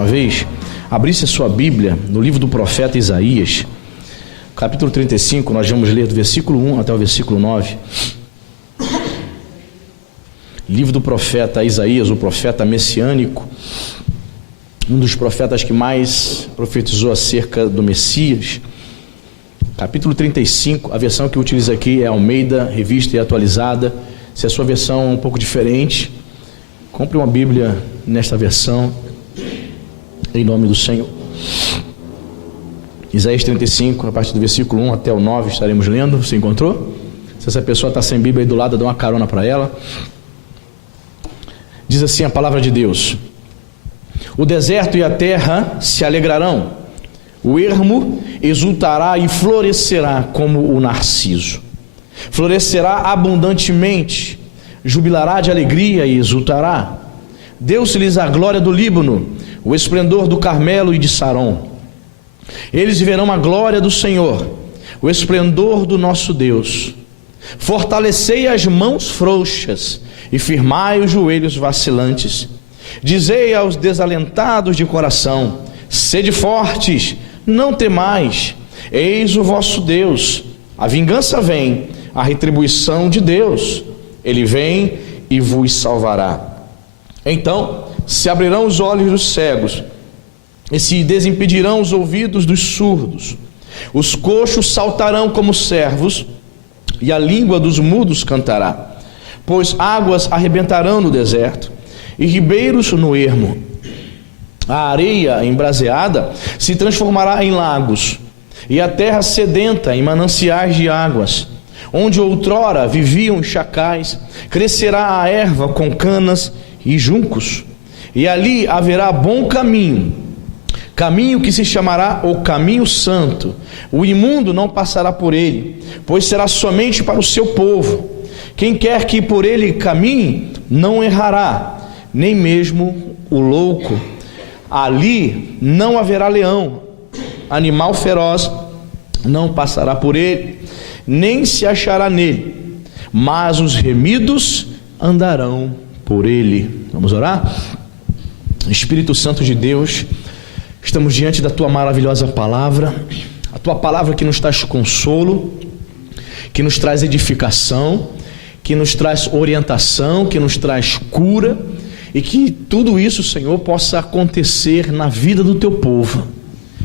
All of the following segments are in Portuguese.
Uma vez, abrisse a sua Bíblia no livro do profeta Isaías, capítulo 35, nós vamos ler do versículo 1 até o versículo 9. Livro do profeta Isaías, o profeta messiânico, um dos profetas que mais profetizou acerca do Messias. Capítulo 35, a versão que eu utilizo aqui é Almeida, revista e atualizada. Se a sua versão é um pouco diferente, compre uma Bíblia nesta versão, em nome do Senhor. Isaías 35, a partir do versículo 1 até o 9, estaremos lendo. Você encontrou? Se essa pessoa está sem Bíblia aí do lado, dá uma carona para ela. Diz assim a palavra de Deus: o deserto e a terra se alegrarão, o ermo exultará e florescerá como o narciso, florescerá abundantemente, jubilará de alegria e exultará. Deu-se-lhes a glória do Líbano, o esplendor do Carmelo e de Saron. Eles verão a glória do Senhor, o esplendor do nosso Deus. Fortalecei as mãos frouxas e firmai os joelhos vacilantes. Dizei aos desalentados de coração: sede fortes, não temais, eis o vosso Deus. A vingança vem, a retribuição de Deus, ele vem e vos salvará. Então se abrirão os olhos dos cegos e se desimpedirão os ouvidos dos surdos. Os coxos saltarão como servos e a língua dos mudos cantará. Pois águas arrebentarão no deserto e ribeiros no ermo. A areia embraseada se transformará em lagos e a terra sedenta em mananciais de águas. Onde outrora viviam os chacais, crescerá a erva com canas e juncos, e ali haverá bom caminho, caminho que se chamará o caminho santo. O imundo não passará por ele, pois será somente para o seu povo. Quem quer que por ele caminhe não errará, nem mesmo o louco. Ali não haverá leão, animal feroz não passará por ele, nem se achará nele, mas os remidos andarão por ele. Vamos orar? Espírito Santo de Deus, estamos diante da tua maravilhosa palavra, a tua palavra que nos traz consolo, que nos traz edificação, que nos traz orientação, que nos traz cura, e que tudo isso, Senhor, possa acontecer na vida do teu povo.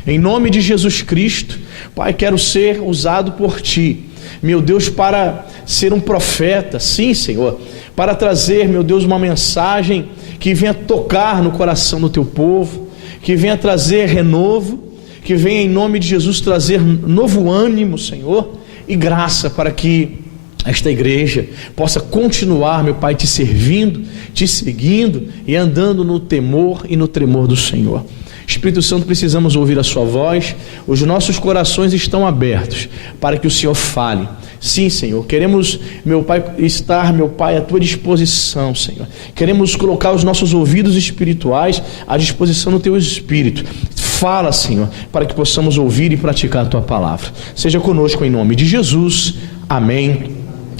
Em nome de Jesus Cristo, Pai, quero ser usado por ti, meu Deus, para ser um profeta, sim, Senhor, para trazer, meu Deus, uma mensagem que venha tocar no coração do teu povo, que venha trazer renovo, que venha em nome de Jesus trazer novo ânimo, Senhor, e graça para que esta igreja possa continuar, meu Pai, te servindo, te seguindo e andando no temor e no tremor do Senhor. Espírito Santo, precisamos ouvir a sua voz, os nossos corações estão abertos para que o Senhor fale. Sim, Senhor, queremos, meu Pai, estar, meu Pai, à tua disposição, Senhor. Queremos colocar os nossos ouvidos espirituais à disposição do teu Espírito. Fala, Senhor, para que possamos ouvir e praticar a tua palavra. Seja conosco em nome de Jesus, amém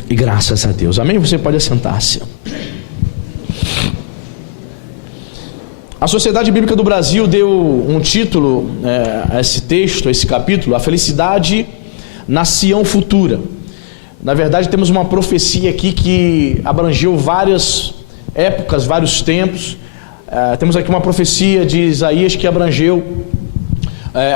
e graças a Deus, amém. Você pode assentar-se. A Sociedade Bíblica do Brasil deu um título a esse texto, a esse capítulo: A Felicidade na Sião Futura. Na verdade, temos uma profecia aqui que abrangeu várias épocas, vários tempos. Temos aqui uma profecia de Isaías que abrangeu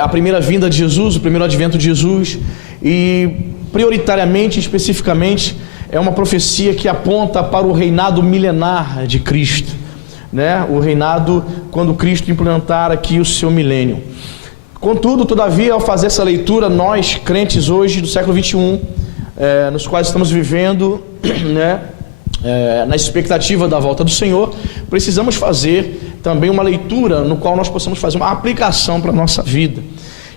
a primeira vinda de Jesus, o primeiro advento de Jesus, e prioritariamente, especificamente, é uma profecia que aponta para o reinado milenar de Cristo, né? O reinado quando Cristo implantar aqui o seu milênio. Contudo, todavia, ao fazer essa leitura, nós, crentes hoje do século 21, nos quais estamos vivendo, né, na expectativa da volta do Senhor, precisamos fazer também uma leitura no qual nós possamos fazer uma aplicação para a nossa vida.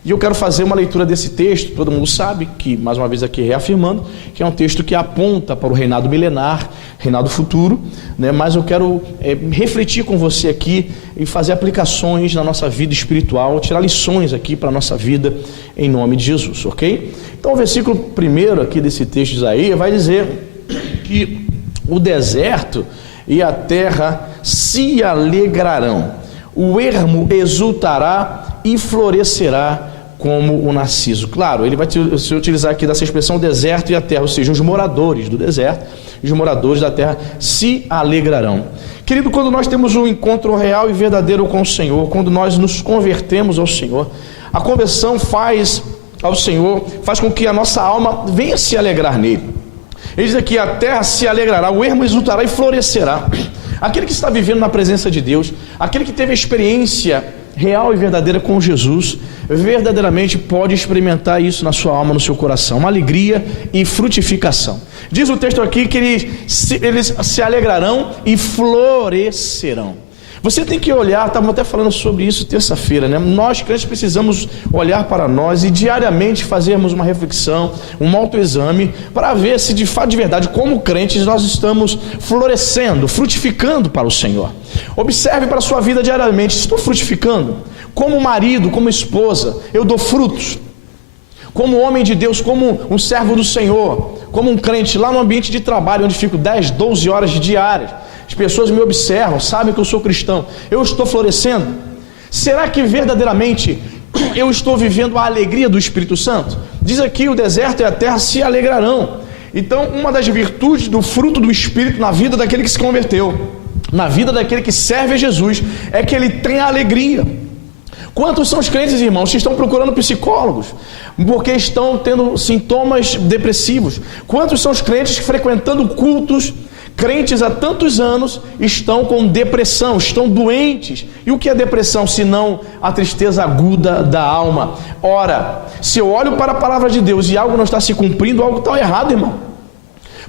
E eu quero fazer uma leitura desse texto. Todo mundo sabe que, mais uma vez aqui reafirmando, que é um texto que aponta para o reinado milenar, reinado futuro, né? Mas eu quero refletir com você aqui e fazer aplicações na nossa vida espiritual, tirar lições aqui para a nossa vida, em nome de Jesus, ok? Então o versículo 1 aqui desse texto de Isaías vai dizer que o deserto e a terra se alegrarão, o ermo exultará e florescerá como o narciso. Claro, ele vai se utilizar aqui dessa expressão deserto e a terra, ou seja, os moradores do deserto, os moradores da terra se alegrarão. Querido, quando nós temos um encontro real e verdadeiro com o Senhor, quando nós nos convertemos ao Senhor, a conversão faz com que a nossa alma venha se alegrar nele. Ele diz aqui: a terra se alegrará, o ermo exultará e florescerá. Aquele que está vivendo na presença de Deus, aquele que teve a experiência real e verdadeira com Jesus, verdadeiramente pode experimentar isso na sua alma, no seu coração, uma alegria e frutificação. Diz o texto aqui que eles se alegrarão e florescerão. Você tem que olhar, estávamos até falando sobre isso terça-feira, né? Nós crentes precisamos olhar para nós e diariamente fazermos uma reflexão, um autoexame, para ver se de fato, de verdade, como crentes nós estamos florescendo, frutificando para o Senhor. Observe para a sua vida diariamente: estou frutificando? Como marido, como esposa, eu dou frutos? Como homem de Deus, como um servo do Senhor, como um crente lá no ambiente de trabalho, onde fico 10, 12 horas diárias, as pessoas me observam, sabem que eu sou cristão, eu estou florescendo? Será que verdadeiramente eu estou vivendo a alegria do Espírito Santo? Diz aqui: o deserto e a terra se alegrarão. Então, uma das virtudes do fruto do Espírito na vida daquele que se converteu, na vida daquele que serve a Jesus, é que ele tem a alegria. Quantos são os crentes, irmãos, que estão procurando psicólogos porque estão tendo sintomas depressivos? Quantos são os crentes que, frequentando cultos, crentes há tantos anos, estão com depressão, estão doentes? E o que é depressão, senão a tristeza aguda da alma? Ora, se eu olho para a palavra de Deus e algo não está se cumprindo, algo está errado, irmão.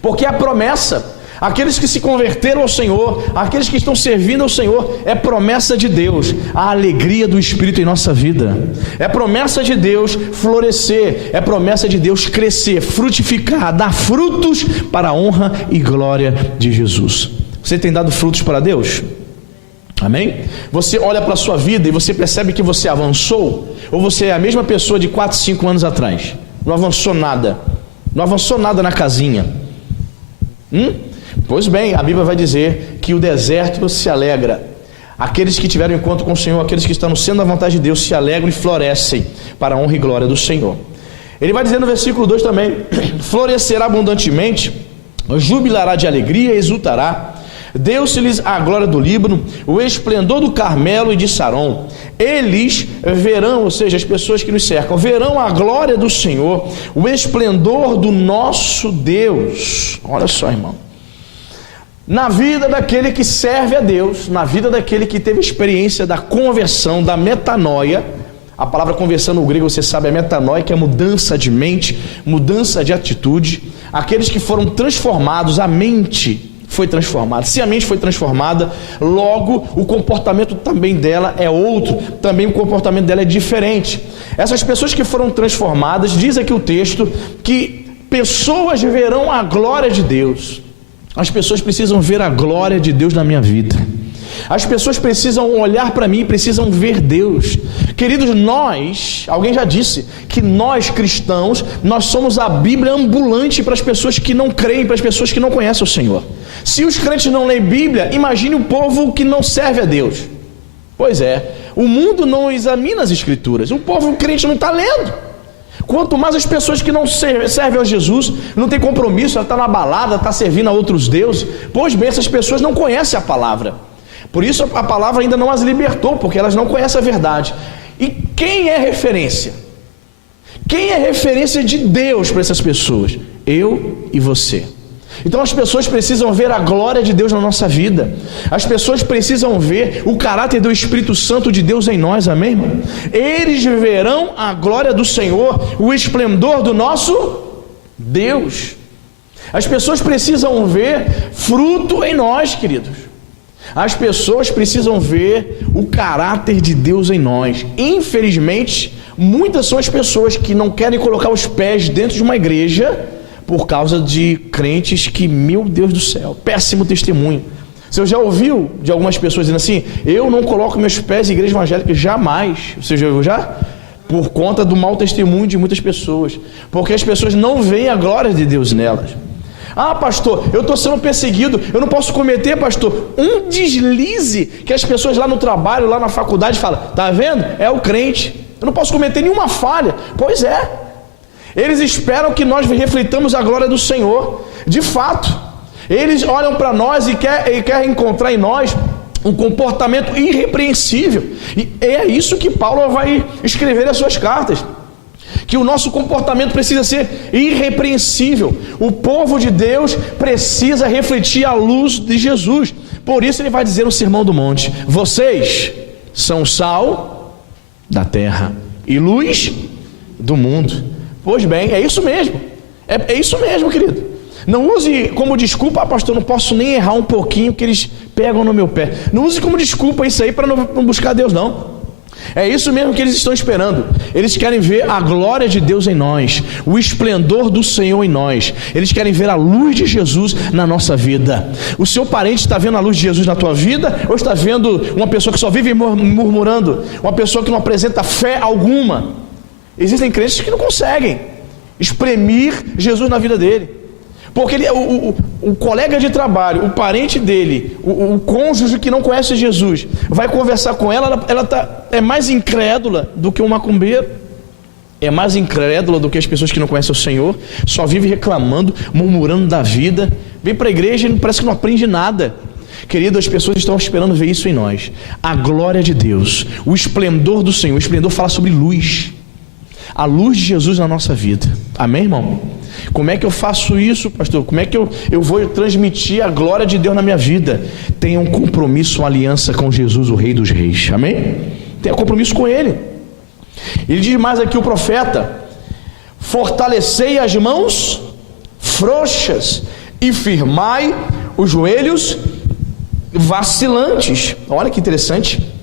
Porque a promessa, aqueles que se converteram ao Senhor, aqueles que estão servindo ao Senhor, é promessa de Deus, a alegria do Espírito em nossa vida. É promessa de Deus florescer, é promessa de Deus crescer, frutificar, dar frutos para a honra e glória de Jesus. Você tem dado frutos para Deus? Amém? Você olha para a sua vida e você percebe que você avançou? Ou você é a mesma pessoa de 4, 5 anos atrás? Não avançou nada. Não avançou nada na casinha. Pois bem, a Bíblia vai dizer que o deserto se alegra. Aqueles que tiveram encontro com o Senhor, aqueles que estão no centro da vontade de Deus, se alegram e florescem para a honra e glória do Senhor. Ele vai dizer no versículo 2 também: florescerá abundantemente, jubilará de alegria e exultará. Deu-se-lhes a glória do Líbano, o esplendor do Carmelo e de Saron. Eles verão, ou seja, as pessoas que nos cercam, verão a glória do Senhor, o esplendor do nosso Deus. Olha só, irmão. Na vida daquele que serve a Deus, na vida daquele que teve experiência da conversão, da metanoia. A palavra conversão no grego, você sabe, é metanoia, que é mudança de mente, mudança de atitude. Aqueles que foram transformados, a mente foi transformada. Se a mente foi transformada, logo o comportamento também dela é outro, também o comportamento dela é diferente. Essas pessoas que foram transformadas, diz aqui o texto, que pessoas verão a glória de Deus. As pessoas precisam ver a glória de Deus na minha vida. As pessoas precisam olhar para mim, precisam ver Deus. Queridos, nós, alguém já disse que nós cristãos, nós somos a Bíblia ambulante para as pessoas que não creem, para as pessoas que não conhecem o Senhor. Se os crentes não leem Bíblia, imagine o povo que não serve a Deus. Pois é, o mundo não examina as Escrituras, o povo crente não está lendo. Quanto mais as pessoas que não servem a Jesus, não tem compromisso, ela está na balada, está servindo a outros deuses. Pois bem, essas pessoas não conhecem a palavra. Por isso a palavra ainda não as libertou, porque elas não conhecem a verdade. E quem é referência? Quem é referência de Deus para essas pessoas? Eu e você. Então as pessoas precisam ver a glória de Deus na nossa vida. As pessoas precisam ver o caráter do Espírito Santo de Deus em nós, amém, irmão? Eles verão a glória do Senhor, o esplendor do nosso Deus. As pessoas precisam ver fruto em nós, queridos. As pessoas precisam ver o caráter de Deus em nós. Infelizmente, muitas são as pessoas que não querem colocar os pés dentro de uma igreja por causa de crentes que, meu Deus do céu, péssimo testemunho. Você já ouviu de algumas pessoas dizendo assim: eu não coloco meus pés em igreja evangélica jamais? Você já ouviu já? Por conta do mau testemunho de muitas pessoas, porque as pessoas não veem a glória de Deus nelas. Ah, pastor, eu estou sendo perseguido, eu não posso cometer, pastor, um deslize que as pessoas lá no trabalho, lá na faculdade falam, tá vendo? É o crente, eu não posso cometer nenhuma falha. Pois é, eles esperam que nós reflitamos a glória do Senhor. De fato, eles olham para nós e querem encontrar em nós um comportamento irrepreensível. E é isso que Paulo vai escrever nas suas cartas, que o nosso comportamento precisa ser irrepreensível. O povo de Deus precisa refletir a luz de Jesus. Por isso ele vai dizer no Sermão do Monte: vocês são sal da terra e luz do mundo. Pois bem, é isso mesmo. É isso mesmo, querido. Não use como desculpa, pastor, não posso nem errar um pouquinho que eles pegam no meu pé. Não use como desculpa isso aí para não buscar Deus, não. É isso mesmo que eles estão esperando. Eles querem ver a glória de Deus em nós, o esplendor do Senhor em nós. Eles querem ver a luz de Jesus na nossa vida. O seu parente está vendo a luz de Jesus na tua vida, ou está vendo uma pessoa que só vive murmurando, uma pessoa que não apresenta fé alguma? Existem crentes que não conseguem exprimir Jesus na vida dele, porque o colega de trabalho, o parente dele, o cônjuge que não conhece Jesus, vai conversar com ela, é mais incrédula do que um macumbeiro, é mais incrédula do que as pessoas que não conhecem o Senhor, só vive reclamando, murmurando da vida, vem para a igreja e parece que não aprende nada. Querido, as pessoas estão esperando ver isso em nós, a glória de Deus, o esplendor do Senhor. O esplendor fala sobre luz, a luz de Jesus na nossa vida. Amém, irmão? Como é que eu faço isso, pastor? Como é que eu vou transmitir a glória de Deus na minha vida? Tenha um compromisso, uma aliança com Jesus, o Rei dos Reis. Amém? Tenha compromisso com Ele. Ele diz mais aqui, o profeta: fortalecei as mãos frouxas e firmai os joelhos vacilantes. Olha que interessante.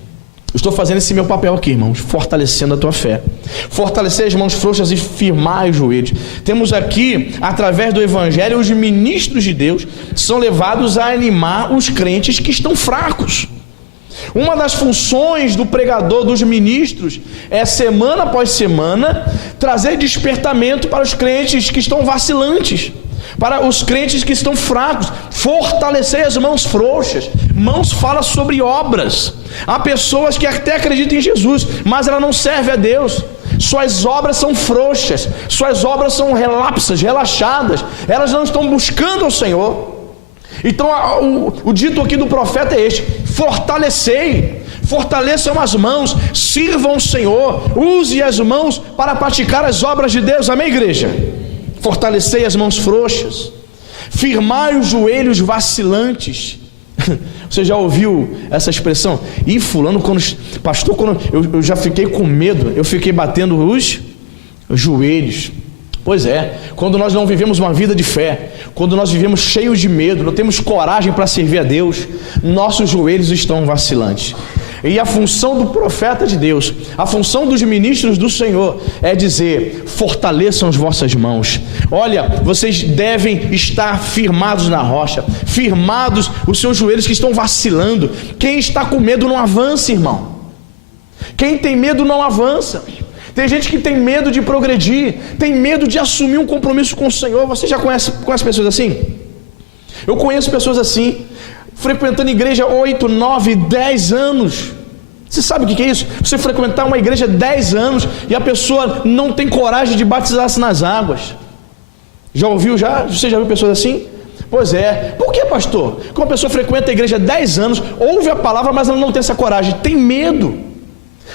Eu estou fazendo esse meu papel aqui, irmãos, fortalecendo a tua fé. Fortalecer as mãos frouxas e firmar os joelhos. Temos aqui, através do Evangelho, os ministros de Deus são levados a animar os crentes que estão fracos. Uma das funções do pregador, dos ministros, é semana após semana trazer despertamento para os crentes que estão vacilantes, para os crentes que estão fracos. Fortalecer as mãos frouxas. Mãos fala sobre obras. Há pessoas que até acreditam em Jesus, mas ela não serve a Deus. Suas obras são frouxas, suas obras são relapsas, relaxadas, elas não estão buscando ao Senhor. Então o dito aqui do profeta é este: fortalecei, fortaleçam as mãos, sirvam o Senhor, use as mãos para praticar as obras de Deus. Amém, igreja? Fortalecei as mãos frouxas, firmai os joelhos vacilantes. Você já ouviu essa expressão? E fulano, pastor, quando eu já fiquei com medo, eu fiquei batendo os joelhos. Pois é, quando nós não vivemos uma vida de fé, quando nós vivemos cheios de medo, não temos coragem para servir a Deus, nossos joelhos estão vacilantes. E a função do profeta de Deus, a função dos ministros do Senhor é dizer: fortaleçam as vossas mãos. Olha, vocês devem estar firmados na rocha, firmados os seus joelhos que estão vacilando. Quem está com medo não avança, irmão. Quem tem medo não avança. Tem gente que tem medo de progredir, tem medo de assumir um compromisso com o Senhor. Você já conhece pessoas assim? Eu conheço pessoas assim, frequentando igreja 8, 9, 10 anos. Você sabe o que é isso? Você frequentar uma igreja 10 anos e a pessoa não tem coragem de batizar-se nas águas. Já ouviu? Você já viu pessoas assim? Pois é. Por que, pastor? Porque uma pessoa frequenta a igreja 10 anos, ouve a palavra, mas ela não tem essa coragem, tem medo.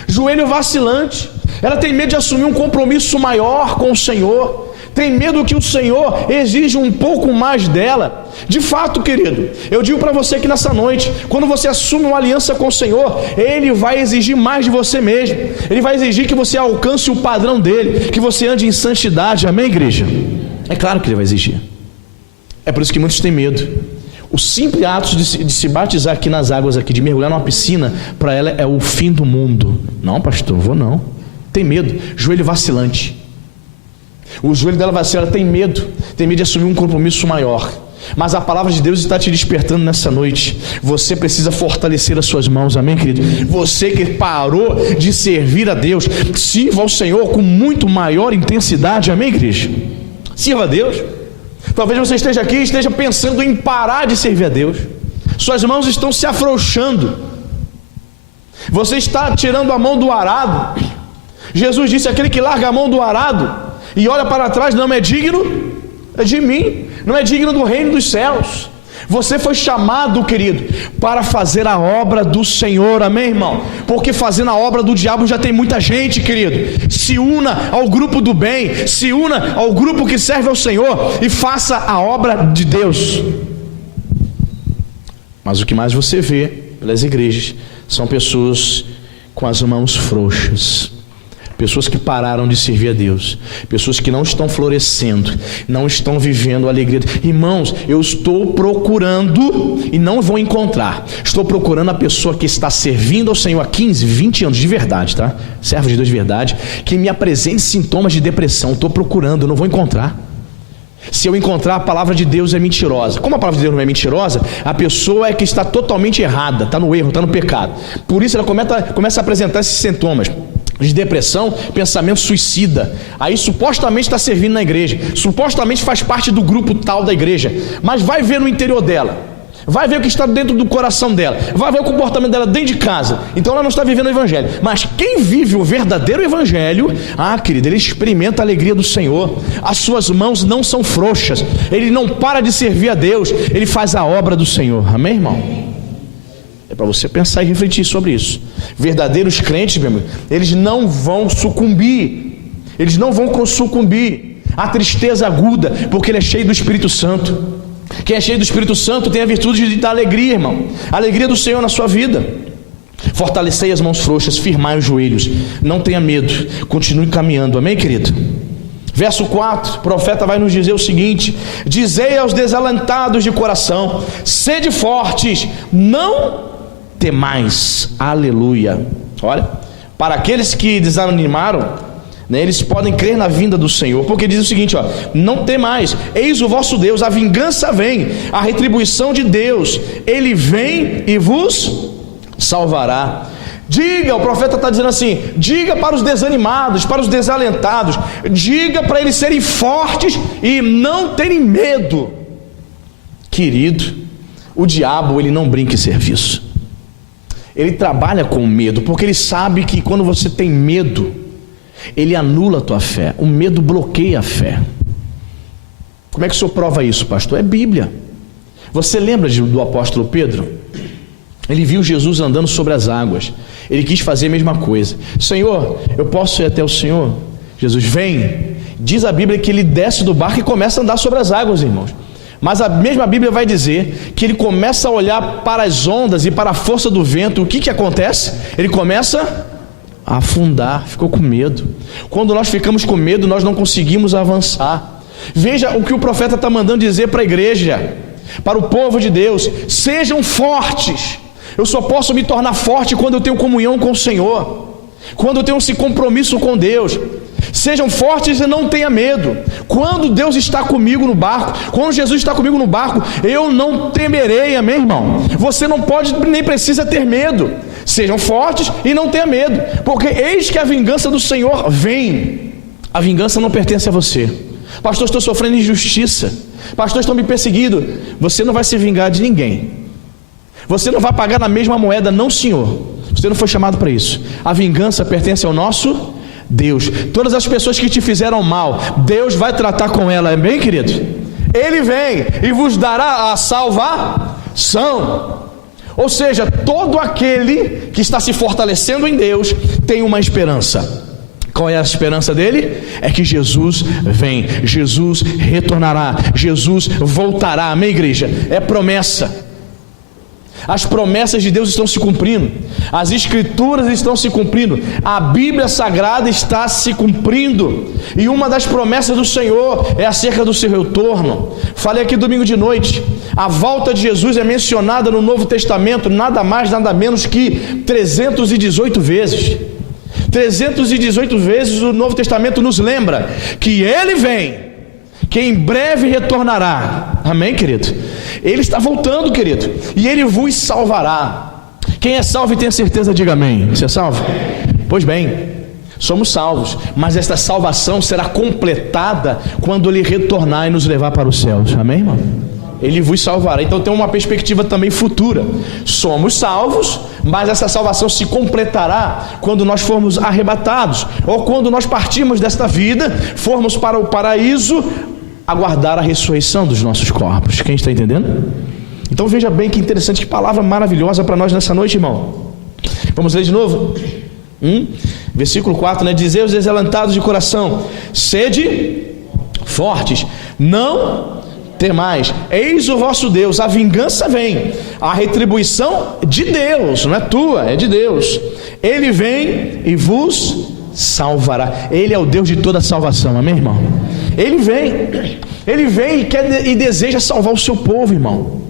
Joelho vacilante. Ela tem medo de assumir um compromisso maior com o Senhor, tem medo que o Senhor exija um pouco mais dela. De fato, querido, eu digo para você que nessa noite, quando você assume uma aliança com o Senhor, Ele vai exigir mais de você mesmo. Ele vai exigir que você alcance o padrão dEle, que você ande em santidade. Amém, igreja? É claro que Ele vai exigir. É por isso que muitos têm medo. O simples ato de se batizar aqui nas águas, aqui, de mergulhar numa piscina, para ela é o fim do mundo. Não, pastor, vou não. Tem medo, joelho vacilante. O joelho dela vacila, ela tem medo de assumir um compromisso maior. Mas a palavra de Deus está te despertando nessa noite. Você precisa fortalecer as suas mãos, amém, querido? Você que parou de servir a Deus, sirva ao Senhor com muito maior intensidade, amém, igreja? Sirva a Deus. Talvez você esteja aqui e esteja pensando em parar de servir a Deus. Suas mãos estão se afrouxando. Você está tirando a mão do arado. Jesus disse: aquele que larga a mão do arado e olha para trás não é digno de mim, não é digno do reino dos céus. Você foi chamado, querido, para fazer a obra do Senhor, amém, irmão? Porque fazendo a obra do diabo já tem muita gente, querido. Se una ao grupo do bem, se una ao grupo que serve ao Senhor e faça a obra de Deus. Mas o que mais você vê pelas igrejas são pessoas com as mãos frouxas, pessoas que pararam de servir a Deus, pessoas que não estão florescendo, não estão vivendo a alegria. Irmãos, eu estou procurando e não vou encontrar. Estou procurando a pessoa que está servindo ao Senhor há 15, 20 anos de verdade, tá? Servo de Deus de verdade, que me apresente sintomas de depressão. Estou procurando, eu não vou encontrar. Se eu encontrar, a palavra de Deus é mentirosa. Como a palavra de Deus não é mentirosa, a pessoa é que está totalmente errada, está no erro, está no pecado. Por isso ela começa a apresentar esses sintomas de depressão, pensamento suicida. Aí supostamente está servindo na igreja, supostamente faz parte do grupo tal da igreja, mas vai ver no interior dela, vai ver o que está dentro do coração dela, vai ver o comportamento dela dentro de casa. Então ela não está vivendo o evangelho. Mas quem vive o verdadeiro evangelho, querido, ele experimenta a alegria do Senhor. As suas mãos não são frouxas, ele não para de servir a Deus, ele faz a obra do Senhor, amém, irmão? É para você pensar e refletir sobre isso. Verdadeiros crentes, meu amigo, eles não vão sucumbir. Eles não vão sucumbir à tristeza aguda, porque ele é cheio do Espírito Santo. Quem é cheio do Espírito Santo tem a virtude de dar alegria, irmão. A alegria do Senhor na sua vida. Fortalecei as mãos frouxas, firmai os joelhos. Não tenha medo, continue caminhando, amém, querido? Verso 4, o profeta vai nos dizer o seguinte: dizei aos desalentados de coração, sede fortes, não temais, aleluia. Olha, para aqueles que desanimaram, né, eles podem crer na vinda do Senhor, porque diz o seguinte, não temais, eis o vosso Deus, a vingança vem, a retribuição de Deus, ele vem e vos salvará. Diga, o profeta está dizendo assim, diga para os desanimados, para os desalentados, diga para eles serem fortes e não terem medo. Querido, o diabo, ele não brinca em serviço. Ele trabalha com medo, porque ele sabe que quando você tem medo, ele anula a tua fé. O medo bloqueia a fé. Como é que o senhor prova isso, pastor? É Bíblia. Você lembra do apóstolo Pedro? Ele viu Jesus andando sobre as águas. Ele quis fazer a mesma coisa. Senhor, eu posso ir até o Senhor? Jesus, vem. Diz a Bíblia que ele desce do barco e começa a andar sobre as águas, irmãos. Mas a mesma Bíblia vai dizer que ele começa a olhar para as ondas e para a força do vento. O que acontece? Ele começa a afundar, ficou com medo. Quando nós ficamos com medo, nós não conseguimos avançar. Veja o que o profeta está mandando dizer para a igreja, para o povo de Deus: sejam fortes. Eu só posso me tornar forte quando eu tenho comunhão com o Senhor, quando eu tenho esse compromisso com Deus. Sejam fortes e não tenha medo. Quando Deus está comigo no barco, quando Jesus está comigo no barco, eu não temerei, amém, irmão? Você não pode nem precisa ter medo. Sejam fortes e não tenha medo, porque eis que a vingança do Senhor vem. A vingança não pertence a você. Pastor, estou sofrendo injustiça. Pastor, estou me perseguindo. Você não vai se vingar de ninguém. Você não vai pagar na mesma moeda, não, senhor. Você não foi chamado para isso. A vingança pertence ao nosso Deus. Todas as pessoas que te fizeram mal, Deus vai tratar com ela, amém, querido? Ele vem e vos dará a salvação. Ou seja, todo aquele que está se fortalecendo em Deus tem uma esperança. Qual é a esperança dele? É que Jesus vem, Jesus retornará, Jesus voltará, amém, igreja? É promessa. As promessas de Deus estão se cumprindo, as escrituras estão se cumprindo, a Bíblia Sagrada está se cumprindo, e uma das promessas do Senhor é acerca do seu retorno. Falei aqui domingo de noite, a volta de Jesus é mencionada no Novo Testamento nada mais, nada menos que 318 vezes. 318 vezes o Novo Testamento nos lembra que Ele vem, que em breve retornará, amém, querido? Ele está voltando, querido, e Ele vos salvará. Quem é salvo e tem a certeza, diga amém. Você é salvo? Pois bem, Somos salvos, mas esta salvação será completada quando Ele retornar e nos levar para os céus. Amém, irmão? Ele vos salvará. Então tem uma perspectiva também futura. Somos salvos, mas essa salvação se completará quando nós formos arrebatados, ou quando nós partirmos desta vida, formos para o paraíso, aguardar a ressurreição dos nossos corpos. Quem está entendendo? Então veja bem que interessante, que palavra maravilhosa para nós nessa noite, irmão. Vamos ler de novo? Versículo 4, né? Dizei aos desalentados de coração: sede fortes, não temais, eis o vosso Deus, a vingança vem, a retribuição de Deus, não é tua, é de Deus. Ele vem e vos salvará. Ele é o Deus de toda salvação, amém, irmão? Ele vem e quer e deseja salvar o seu povo, irmão.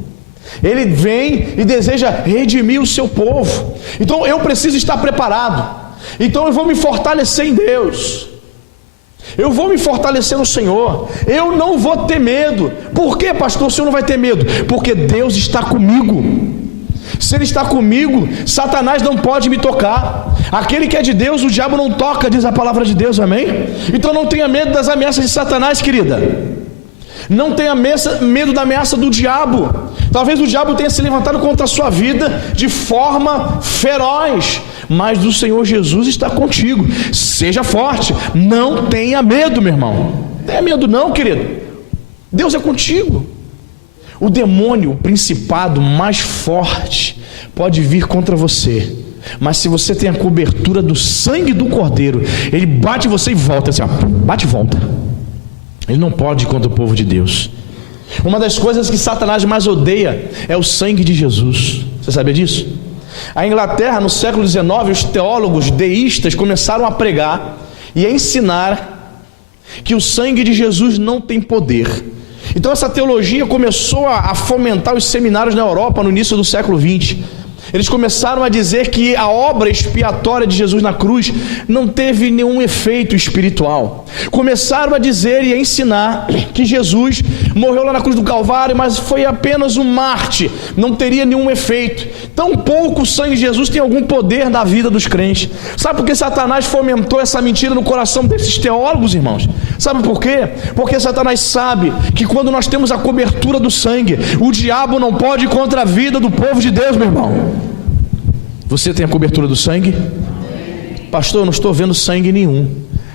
Ele vem e deseja redimir o seu povo. Então eu preciso estar preparado. Então eu vou me fortalecer em Deus. Eu vou me fortalecer no Senhor. Eu não vou ter medo. Por que, pastor, o senhor não vai ter medo? Porque Deus está comigo. Se Ele está comigo, Satanás não pode me tocar. Aquele que é de Deus, o diabo não toca, diz a palavra de Deus, amém? Então não tenha medo das ameaças de Satanás, querida. Não tenha medo da ameaça do diabo. Talvez o diabo tenha se levantado contra a sua vida de forma feroz, mas o Senhor Jesus está contigo. Seja forte, não tenha medo, meu irmão. Não tenha medo não, querido. Deus é contigo. O demônio, o principado mais forte, pode vir contra você, mas se você tem a cobertura do sangue do Cordeiro, ele bate em você e volta assim, ó, bate e volta. Ele não pode ir contra o povo de Deus. Uma das coisas que Satanás mais odeia é o sangue de Jesus. Você sabia disso? A Inglaterra, no século XIX, os teólogos deístas começaram a pregar e a ensinar que o sangue de Jesus não tem poder. Então essa teologia começou a fomentar os seminários na Europa no início do século XX. Eles começaram a dizer que a obra expiatória de Jesus na cruz não teve nenhum efeito espiritual. Começaram a dizer e a ensinar que Jesus morreu lá na cruz do Calvário, mas foi apenas um Marte, não teria nenhum efeito. Tampouco o sangue de Jesus tem algum poder na vida dos crentes. Sabe por que Satanás fomentou essa mentira no coração desses teólogos, irmãos? Sabe por quê? Porque Satanás sabe que quando nós temos a cobertura do sangue, o diabo não pode ir contra a vida do povo de Deus, meu irmão. Você tem a cobertura do sangue? Pastor, eu não estou vendo sangue nenhum.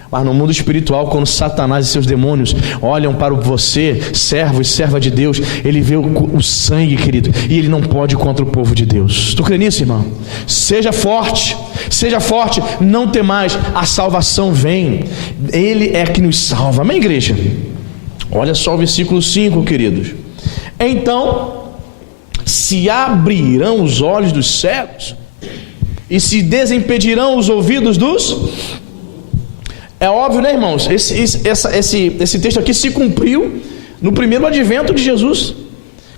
Mas no mundo espiritual, quando Satanás e seus demônios olham para você, servo e serva de Deus, ele vê o sangue, querido, e ele não pode ir contra o povo de Deus. Tu crê nisso, irmão? Seja forte, não temais, a salvação vem. Ele é que nos salva. Amém, igreja? Olha só o versículo 5, queridos. Então se abrirão os olhos dos cegos e se desimpedirão os ouvidos dos... É óbvio, né, irmãos? Esse texto aqui se cumpriu no primeiro advento de Jesus.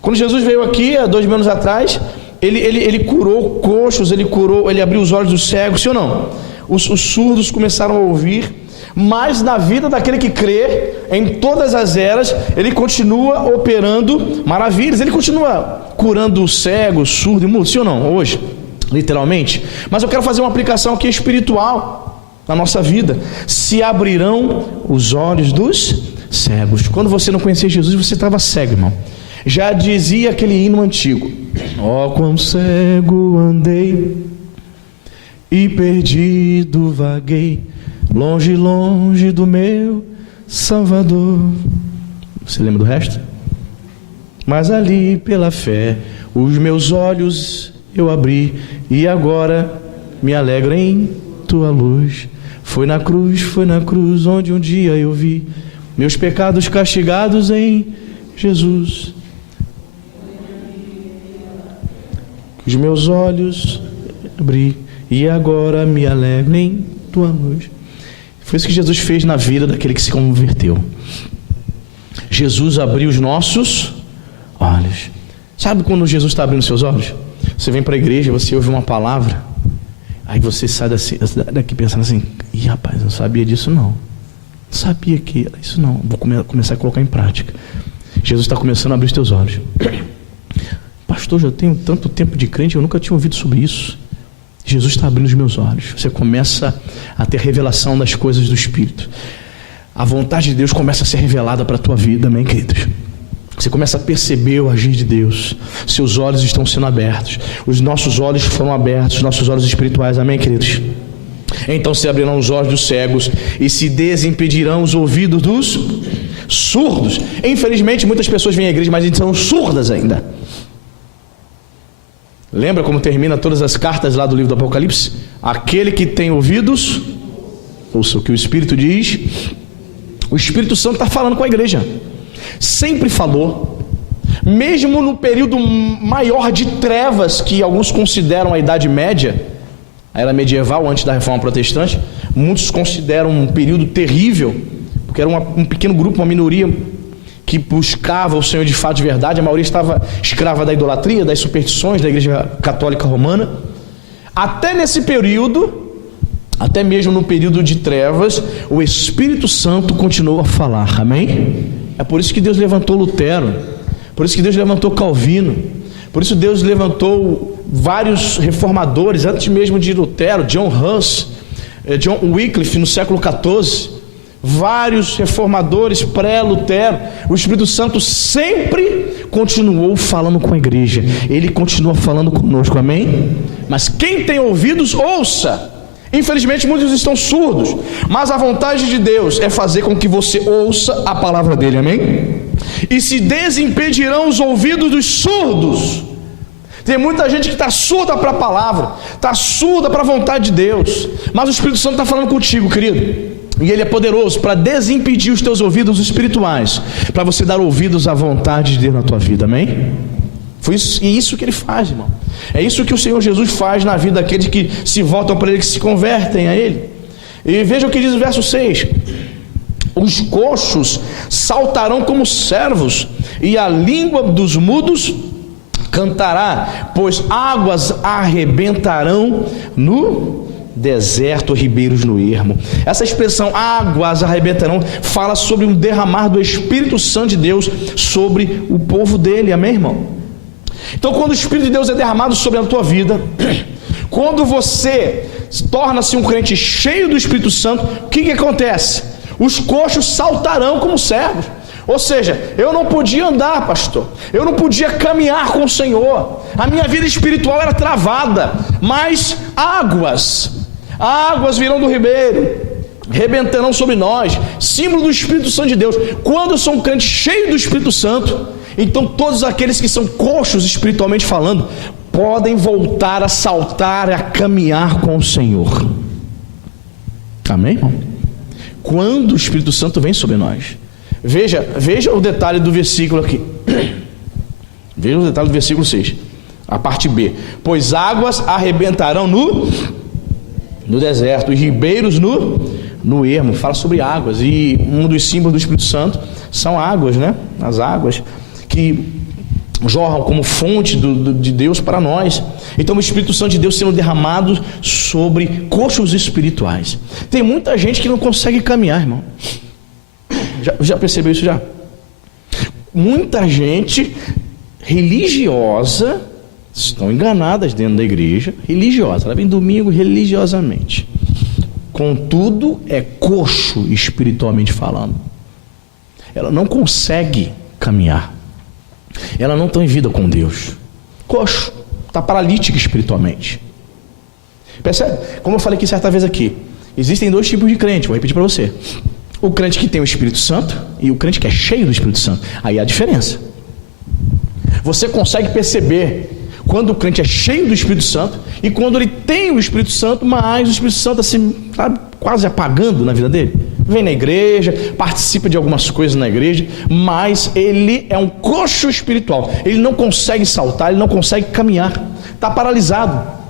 Quando Jesus veio aqui, há 2 mil anos atrás, ele curou coxos, ele abriu os olhos dos cegos, sim ou não? Os surdos começaram a ouvir, mas na vida daquele que crê, em todas as eras, ele continua operando maravilhas, ele continua curando cegos, surdos e mudos, sim ou não? Hoje, literalmente. Mas eu quero fazer uma aplicação aqui espiritual na nossa vida. Se abrirão os olhos dos cegos. Quando você não conhecia Jesus, você estava cego, irmão. Já dizia aquele hino antigo: ó, quão cego andei e perdido vaguei, longe, longe do meu Salvador. Você lembra do resto? Mas ali pela fé os meus olhos eu abri, e agora me alegro em tua luz. Foi na cruz onde um dia eu vi meus pecados castigados em Jesus. Os meus olhos abri, e agora me alegro em tua luz. Foi isso que Jesus fez na vida daquele que se converteu. Jesus abriu os nossos olhos. Sabe quando Jesus está abrindo seus olhos? Você vem para a igreja, você ouve uma palavra, aí você sai daqui pensando assim: ih, rapaz, eu não sabia disso não. Sabia que era isso não. Vou começar a colocar em prática. Jesus está começando a abrir os teus olhos. Pastor, já tenho tanto tempo de crente, eu nunca tinha ouvido sobre isso. Jesus está abrindo os meus olhos. Você começa a ter revelação das coisas do Espírito. A vontade de Deus começa a ser revelada para a tua vida, amém, queridos? Você começa a perceber o agir de Deus. Seus olhos estão sendo abertos. Os nossos olhos foram abertos, os nossos olhos espirituais, amém, queridos? Então se abrirão os olhos dos cegos e se desimpedirão os ouvidos dos surdos. Infelizmente muitas pessoas vêm à igreja, mas são surdas ainda. Lembra como termina todas as cartas lá do livro do Apocalipse? Aquele que tem ouvidos, ouça o que o Espírito diz. O Espírito Santo está falando com a igreja. Sempre falou. Mesmo no período maior de trevas, que alguns consideram a Idade Média, a era medieval antes da Reforma Protestante, muitos consideram um período terrível, porque era um pequeno grupo, uma minoria que buscava o Senhor de fato de verdade. A maioria estava escrava da idolatria, das superstições da Igreja Católica Romana. Até nesse período, até mesmo no período de trevas, o Espírito Santo continuou a falar, amém? É por isso que Deus levantou Lutero, por isso que Deus levantou Calvino, por isso Deus levantou vários reformadores, antes mesmo de Lutero, John Hus, John Wycliffe no século XIV, vários reformadores pré-Lutero. O Espírito Santo sempre continuou falando com a igreja, ele continua falando conosco, amém? Mas quem tem ouvidos, ouça. Infelizmente muitos estão surdos, mas a vontade de Deus é fazer com que você ouça a palavra dele, amém? E se desimpedirão os ouvidos dos surdos. Tem muita gente que está surda para a palavra, está surda para a vontade de Deus, mas o Espírito Santo está falando contigo, querido, e ele é poderoso para desimpedir os teus ouvidos espirituais, para você dar ouvidos à vontade de Deus na tua vida, amém? Foi isso que ele faz, irmão. É isso que o Senhor Jesus faz na vida daqueles que se voltam para ele, que se convertem a ele. E veja o que diz o verso 6: os coxos saltarão como servos, e a língua dos mudos cantará, pois águas arrebentarão no deserto, ribeiros no ermo. Essa expressão, águas arrebentarão, fala sobre um derramar do Espírito Santo de Deus sobre o povo dele, amém, irmão? Então, quando o Espírito de Deus é derramado sobre a tua vida, quando você torna-se um crente cheio do Espírito Santo, o que acontece? Os coxos saltarão como servos. Ou seja, eu não podia andar, pastor, eu não podia caminhar com o Senhor, a minha vida espiritual era travada, mas águas virão do ribeiro, rebentarão sobre nós, símbolo do Espírito Santo de Deus. Quando eu sou um crente cheio do Espírito Santo, então todos aqueles que são coxos espiritualmente falando, podem voltar a saltar, a caminhar com o Senhor, amém, irmão? Quando o Espírito Santo vem sobre nós, veja o detalhe do versículo aqui, veja o detalhe do versículo 6, a parte B: pois águas arrebentarão no deserto, e ribeiros no ermo. Fala sobre águas, e um dos símbolos do Espírito Santo são águas, né? As águas que jorram como fonte de Deus para nós. Então o Espírito Santo de Deus sendo derramado sobre coxos espirituais. Tem muita gente que não consegue caminhar, irmão. Já percebeu isso já? Muita gente religiosa, estão enganadas dentro da igreja, religiosa, ela vem domingo religiosamente, contudo é coxo espiritualmente falando. Ela não consegue caminhar, ela não tem vida com Deus, coxo, está paralítica espiritualmente. Percebe? Como eu falei aqui certa vez aqui, existem dois tipos de crente, vou repetir para você: o crente que tem o Espírito Santo e o crente que é cheio do Espírito Santo. Aí há a diferença. Você consegue perceber quando o crente é cheio do Espírito Santo e quando ele tem o Espírito Santo, mas o Espírito Santo assim, sabe, quase apagando na vida dele. Vem na igreja, participa de algumas coisas na igreja, mas ele é um coxo espiritual. Ele não consegue saltar, ele não consegue caminhar, está paralisado.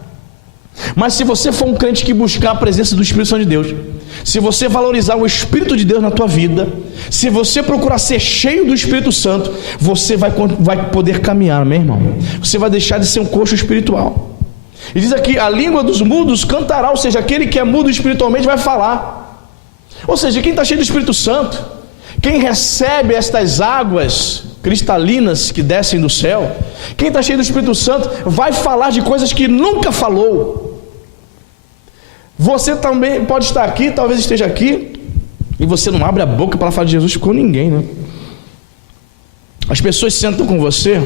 Mas se você for um crente que buscar a presença do Espírito Santo de Deus, se você valorizar o Espírito de Deus na tua vida, se você procurar ser cheio do Espírito Santo, você vai poder caminhar, meu irmão. Você vai deixar de ser um coxo espiritual. E diz aqui: a língua dos mudos cantará, ou seja, aquele que é mudo espiritualmente vai falar. Ou seja, quem está cheio do Espírito Santo, quem recebe estas águas cristalinas que descem do céu, quem está cheio do Espírito Santo vai falar de coisas que nunca falou. Você também pode estar aqui, talvez esteja aqui, e você não abre a boca para falar de Jesus com ninguém, né? As pessoas sentam com você,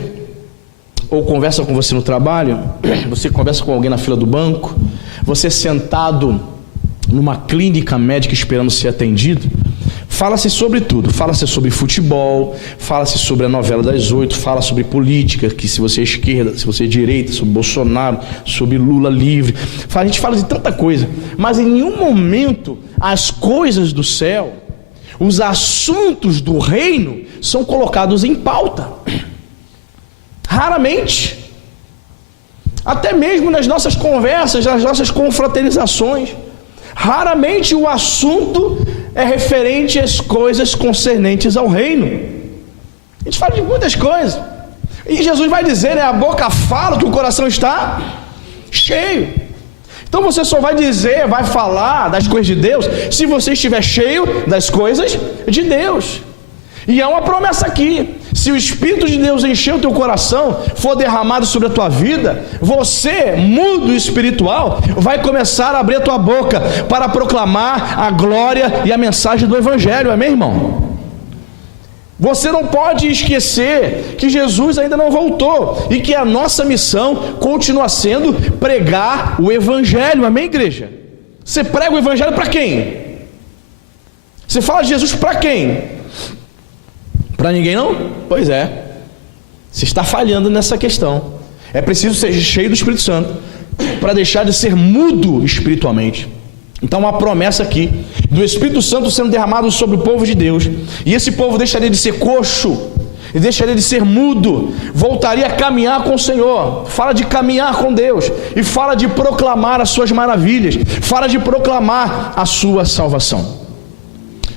ou conversam com você no trabalho, você conversa com alguém na fila do banco, você sentado numa clínica médica esperando ser atendido, fala-se sobre tudo, fala-se sobre futebol, fala-se sobre a novela das 8, fala sobre política, que se você é esquerda, se você é direita, sobre Bolsonaro, sobre Lula livre, a gente fala de tanta coisa, mas em nenhum momento as coisas do céu, os assuntos do reino são colocados em pauta. Raramente. Até mesmo nas nossas conversas, nas nossas confraternizações, raramente o assunto é referente às coisas concernentes ao reino. A gente fala de muitas coisas, e Jesus vai dizer, né, a boca fala, que o coração está cheio. Então você só vai dizer, vai falar das coisas de Deus, se você estiver cheio das coisas de Deus. E há uma promessa aqui: se o Espírito de Deus encher o teu coração, for derramado sobre a tua vida, você, mudo espiritual, vai começar a abrir a tua boca para proclamar a glória e a mensagem do Evangelho. Amém, irmão? Você não pode esquecer que Jesus ainda não voltou e que a nossa missão continua sendo pregar o Evangelho. Amém, igreja? Você prega o Evangelho para quem? Você fala de Jesus para quem? Para ninguém não? Pois é. Você está falhando nessa questão. É preciso ser cheio do Espírito Santo para deixar de ser mudo espiritualmente. Então, uma promessa aqui do Espírito Santo sendo derramado sobre o povo de Deus, e esse povo deixaria de ser coxo e deixaria de ser mudo, voltaria a caminhar com o Senhor. Fala de caminhar com Deus, e fala de proclamar as suas maravilhas, fala de proclamar a sua salvação.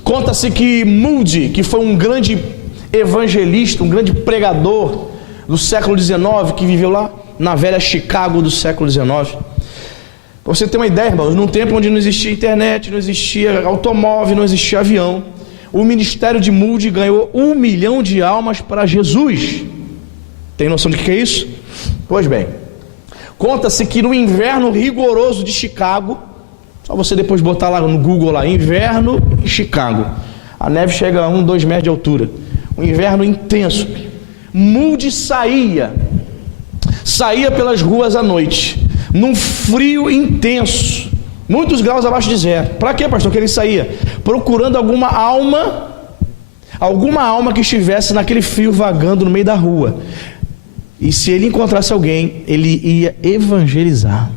Conta-se que Moody, que foi um grande evangelista, um grande pregador do século XIX, que viveu lá na velha Chicago do século XIX. Para você ter uma ideia, irmãos, num tempo onde não existia internet, não existia automóvel, não existia avião, o ministério de Moody ganhou 1 milhão de almas para Jesus. Tem noção do que é isso? Pois bem, conta-se que no inverno rigoroso de Chicago, só você depois botar lá no Google lá, inverno em Chicago, a neve chega a 1-2 metros de altura, um inverno intenso, Moody saía pelas ruas à noite, num frio intenso, muitos graus abaixo de zero. Para quê, pastor, que ele saía? Procurando alguma alma que estivesse naquele frio vagando no meio da rua, e se ele encontrasse alguém, ele ia evangelizar.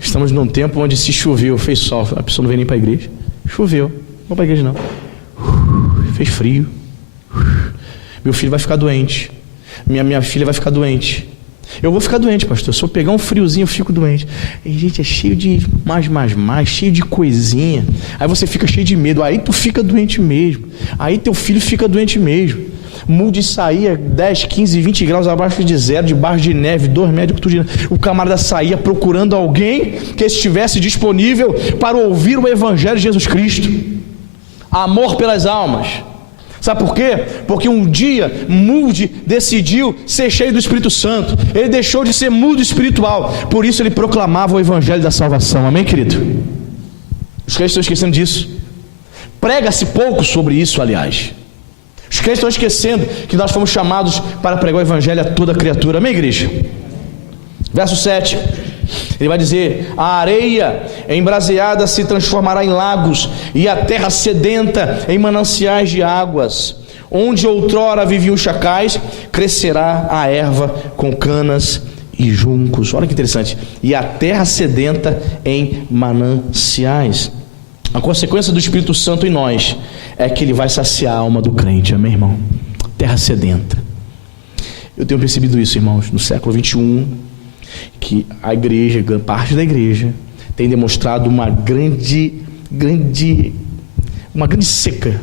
Estamos num tempo onde se choveu, fez sol, a pessoa não veio nem para a igreja. Choveu, não para a igreja não. Fez frio. Meu filho vai ficar doente. Minha filha vai ficar doente. Eu vou ficar doente, pastor. Se eu pegar um friozinho, eu fico doente. E, gente, é cheio de mais, cheio de coisinha. Aí você fica cheio de medo. Aí tu fica doente mesmo. Aí teu filho fica doente mesmo. Mude saía 10, 15, 20 graus abaixo de zero, debaixo de neve, 2 metros de altura. O camarada saía procurando alguém que estivesse disponível para ouvir o Evangelho de Jesus Cristo. Amor pelas almas. Sabe por quê? Porque um dia Moody decidiu ser cheio do Espírito Santo. Ele deixou de ser mudo espiritual. Por isso ele proclamava o Evangelho da salvação. Amém, querido? Os crentes estão esquecendo disso. Prega-se pouco sobre isso, aliás. Os crentes estão esquecendo que nós fomos chamados para pregar o Evangelho a toda criatura. Amém, igreja? Verso 7. Ele vai dizer: a areia embraseada se transformará em lagos, e a terra sedenta em mananciais de águas. Onde outrora viviam os chacais, crescerá a erva com canas e juncos. Olha que interessante. E a terra sedenta em mananciais. A consequência do Espírito Santo em nós é que ele vai saciar a alma do crente. Amém, irmão? Terra sedenta. Eu tenho percebido isso, irmãos, no século 21, que a igreja, parte da igreja, tem demonstrado uma grande seca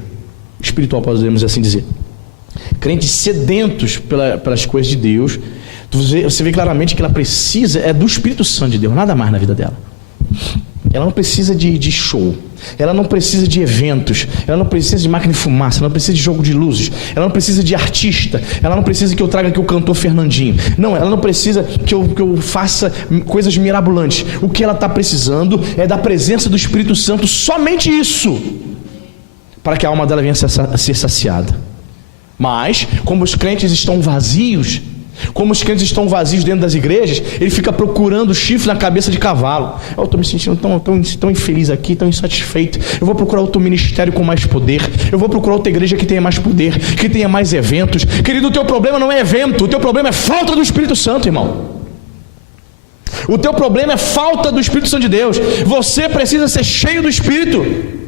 espiritual, podemos assim dizer. Crentes sedentos pelas coisas de Deus. Você vê claramente que ela precisa do Espírito Santo de Deus, nada mais na vida dela. Ela não precisa de show, ela não precisa de eventos, ela não precisa de máquina de fumaça, ela não precisa de jogo de luzes, ela não precisa de artista, ela não precisa que eu traga aqui o cantor Fernandinho. Não, ela não precisa que eu faça coisas mirabolantes. O que ela está precisando é da presença do Espírito Santo, somente isso, para que a alma dela venha a ser saciada. Mas, como os crentes estão vazios, dentro das igrejas, ele fica procurando chifre na cabeça de cavalo. Eu estou me sentindo tão infeliz aqui, tão insatisfeito. Eu vou procurar outro ministério com mais poder. Eu vou procurar outra igreja que tenha mais poder, que tenha mais eventos. Querido, o teu problema não é evento, o teu problema é falta do Espírito Santo, irmão. O teu problema é falta do Espírito Santo de Deus. Você precisa ser cheio do Espírito.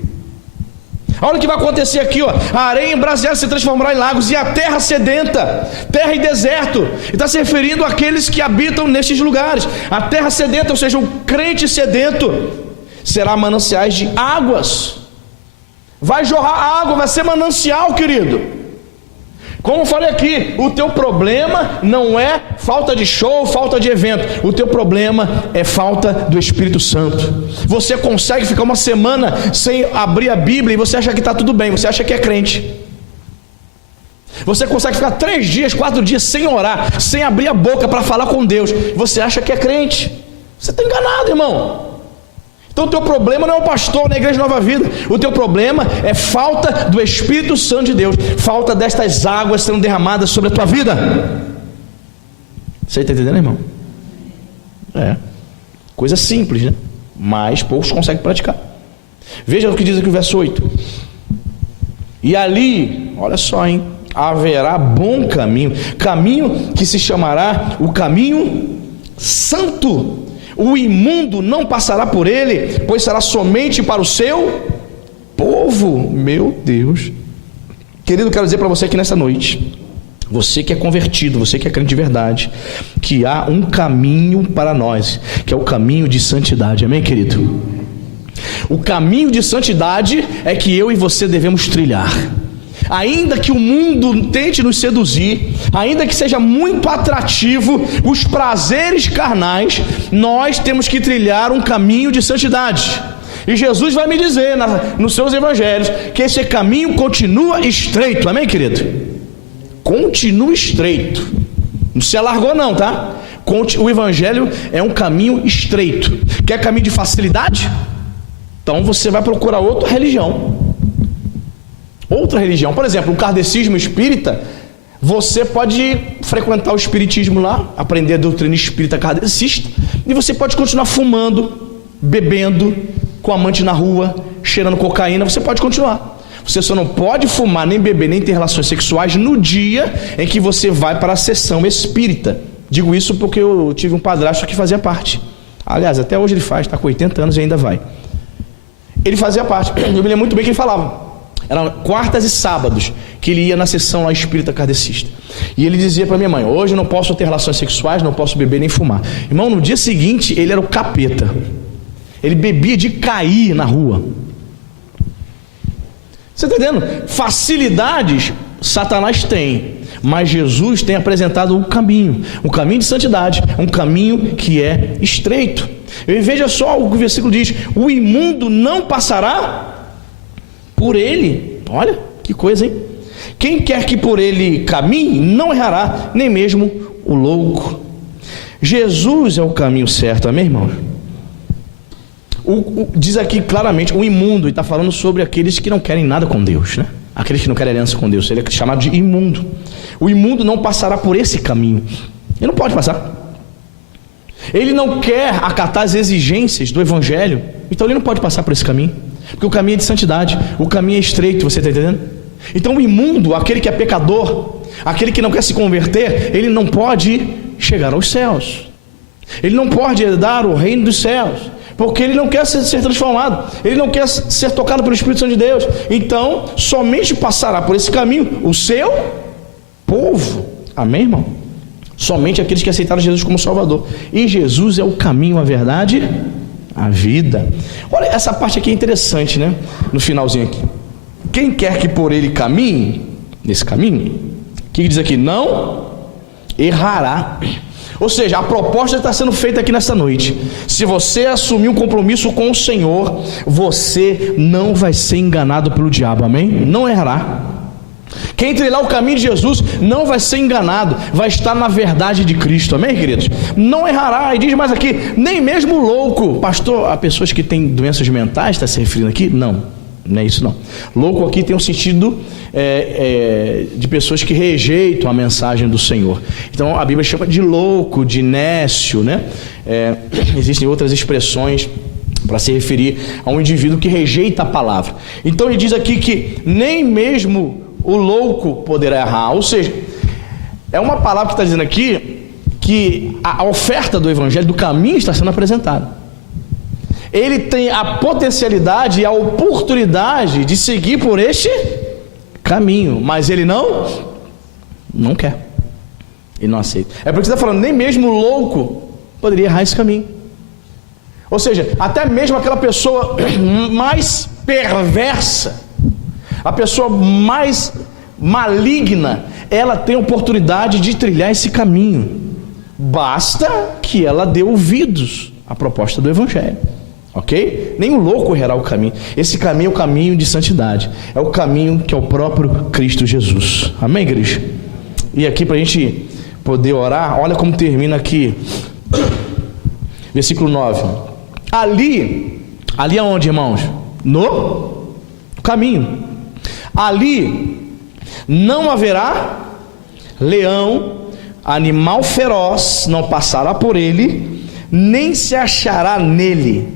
Olha o que vai acontecer aqui, ó. A areia embraseada se transformará em lagos, e a terra sedenta, terra e deserto. E está se referindo àqueles que habitam nestes lugares. A terra sedenta, ou seja, o crente sedento, será mananciais de águas. Vai jorrar água, vai ser manancial, querido. Como eu falei aqui, o teu problema não é falta de show, falta de evento. O teu problema é falta do Espírito Santo. Você consegue ficar uma semana sem abrir a Bíblia e você acha que está tudo bem, você acha que é crente. Você consegue ficar 3 dias, 4 dias sem orar, sem abrir a boca para falar com Deus, você acha que é crente. Você está enganado, irmão. Então o teu problema não é o pastor na Igreja Nova Vida. O teu problema é falta do Espírito Santo de Deus, falta destas águas sendo derramadas sobre a tua vida. Você está entendendo, irmão? É coisa simples, né? Mas poucos conseguem praticar. Veja o que diz aqui o verso 8. E ali, olha só, hein, haverá bom caminho, caminho que se chamará o caminho santo. O imundo não passará por ele, pois será somente para o seu povo. Meu Deus. Querido, quero dizer para você aqui nessa noite, você que é convertido, você que é crente de verdade, que há um caminho para nós, que é o caminho de santidade. Amém, querido? O caminho de santidade é que eu e você devemos trilhar. Ainda que o mundo tente nos seduzir, ainda que seja muito atrativo os prazeres carnais, nós temos que trilhar um caminho de santidade. E Jesus vai me dizer nos seus evangelhos que esse caminho continua estreito. Amém, querido? Continua estreito. Não se alargou não, tá? O evangelho é um caminho estreito. Quer caminho de facilidade? Então você vai procurar outra religião. Por exemplo, o kardecismo espírita, você pode frequentar o espiritismo lá, aprender a doutrina espírita kardecista, e você pode continuar fumando, bebendo, com amante na rua, cheirando cocaína, você pode continuar. Você só não pode fumar, nem beber, nem ter relações sexuais no dia em que você vai para a sessão espírita. Digo isso porque eu tive um padrasto que fazia parte. Aliás, até hoje ele faz, está com 80 anos e ainda vai. Ele fazia parte, eu me lembro muito bem que ele falava. Eram quartas e sábados que ele ia na sessão lá espírita kardecista. E ele dizia para minha mãe: hoje eu não posso ter relações sexuais, não posso beber nem fumar. Irmão, no dia seguinte ele era o capeta. Ele bebia de cair na rua. Você está entendendo? Facilidades Satanás tem, mas Jesus tem apresentado um caminho de santidade, um caminho que é estreito. E veja só o que o versículo diz: o imundo não passará por ele. Olha que coisa, hein? Quem quer que por ele caminhe não errará, nem mesmo o louco. Jesus é o caminho certo, amém, irmão? Diz aqui claramente o imundo, e está falando sobre aqueles que não querem nada com Deus, né? Aqueles que não querem aliança com Deus, ele é chamado de imundo. O imundo não passará por esse caminho, ele não pode passar. Ele não quer acatar as exigências do evangelho, então ele não pode passar por esse caminho, porque o caminho é de santidade, o caminho é estreito, você está entendendo? Então o imundo, aquele que é pecador, aquele que não quer se converter, ele não pode chegar aos céus, ele não pode herdar o reino dos céus, porque ele não quer ser transformado, ele não quer ser tocado pelo Espírito Santo de Deus. Então somente passará por esse caminho o seu povo, amém, irmão? Somente aqueles que aceitaram Jesus como Salvador. E Jesus é o caminho, a verdade, a vida. Olha, essa parte aqui é interessante, né? No finalzinho aqui: quem quer que por ele caminhe, nesse caminho, o que diz aqui? Não errará. Ou seja, a proposta está sendo feita aqui nesta noite. Se você assumir um compromisso com o Senhor, você não vai ser enganado pelo diabo, amém? Não errará. Quem trilhar o caminho de Jesus não vai ser enganado, vai estar na verdade de Cristo, amém, queridos? Não errará. E diz mais aqui, nem mesmo louco. Pastor, há pessoas que têm doenças mentais, está se referindo aqui? Não é isso não. Louco aqui tem um sentido de pessoas que rejeitam a mensagem do Senhor. Então a Bíblia chama de louco, de nécio, né? Existem outras expressões para se referir a um indivíduo que rejeita a palavra. Então ele diz aqui que nem mesmo o louco poderá errar. Ou seja, é uma palavra que está dizendo aqui que a oferta do evangelho, do caminho, está sendo apresentada. Ele tem a potencialidade e a oportunidade de seguir por este caminho, mas ele não quer, ele não aceita. É porque você está falando, nem mesmo o louco poderia errar esse caminho. Ou seja, até mesmo aquela pessoa mais perversa, a pessoa mais maligna, ela tem a oportunidade de trilhar esse caminho. Basta que ela dê ouvidos à proposta do evangelho. Ok? Nem o louco errará o caminho. Esse caminho é o caminho de santidade. É o caminho que é o próprio Cristo Jesus. Amém, igreja? E aqui para a gente poder orar, olha como termina aqui. Versículo 9. Ali aonde, irmãos? No caminho. Ali não haverá leão, animal feroz não passará por ele, nem se achará nele,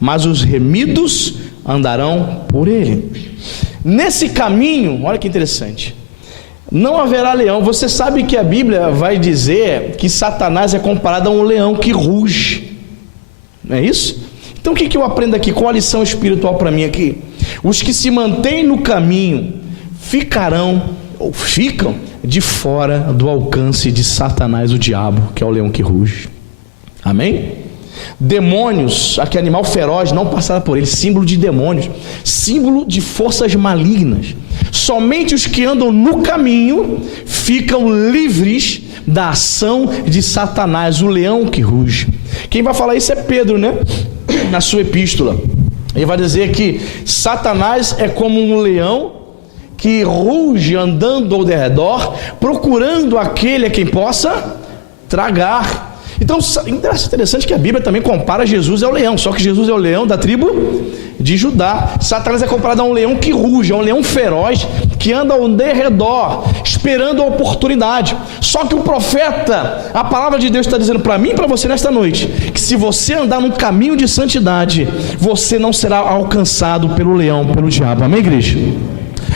mas os remidos andarão por ele. Nesse caminho, olha que interessante, não haverá leão. Você sabe que a Bíblia vai dizer que Satanás é comparado a um leão que ruge, não é isso? Então o que eu aprendo aqui? Qual a lição espiritual para mim aqui? Os que se mantêm no caminho ficam de fora do alcance de Satanás, o diabo, que é o leão que ruge. Amém? Demônios, aquele animal feroz não passará por ele, símbolo de demônios, símbolo de forças malignas. Somente os que andam no caminho ficam livres da ação de Satanás, o leão que ruge. Quem vai falar isso é Pedro, né? Na sua epístola, ele vai dizer que Satanás é como um leão que ruge andando ao redor, procurando aquele a quem possa tragar. Então, interessante que a Bíblia também compara Jesus ao leão, só que Jesus é o leão da tribo de Judá. Satanás é comparado a um leão que ruge, a um leão feroz que anda ao redor, esperando a oportunidade. Só que o profeta, a palavra de Deus está dizendo para mim e para você nesta noite, que se você andar num caminho de santidade, você não será alcançado pelo leão, pelo diabo. Amém, igreja?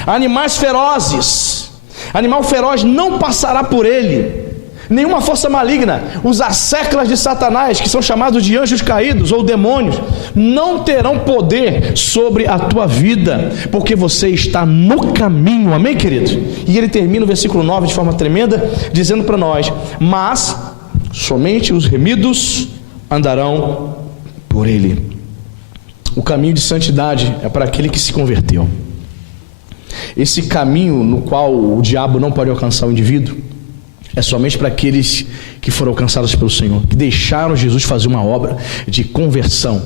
Animais ferozes, animal feroz não passará por ele. Nenhuma força maligna, os asseclas de Satanás, que são chamados de anjos caídos ou demônios, não terão poder sobre a tua vida, porque você está no caminho, amém, querido? E ele termina o versículo 9 de forma tremenda, dizendo para nós: mas somente os remidos andarão por ele. O caminho de santidade é para aquele que se converteu. Esse caminho no qual o diabo não pode alcançar o indivíduo é somente para aqueles que foram alcançados pelo Senhor, que deixaram Jesus fazer uma obra de conversão,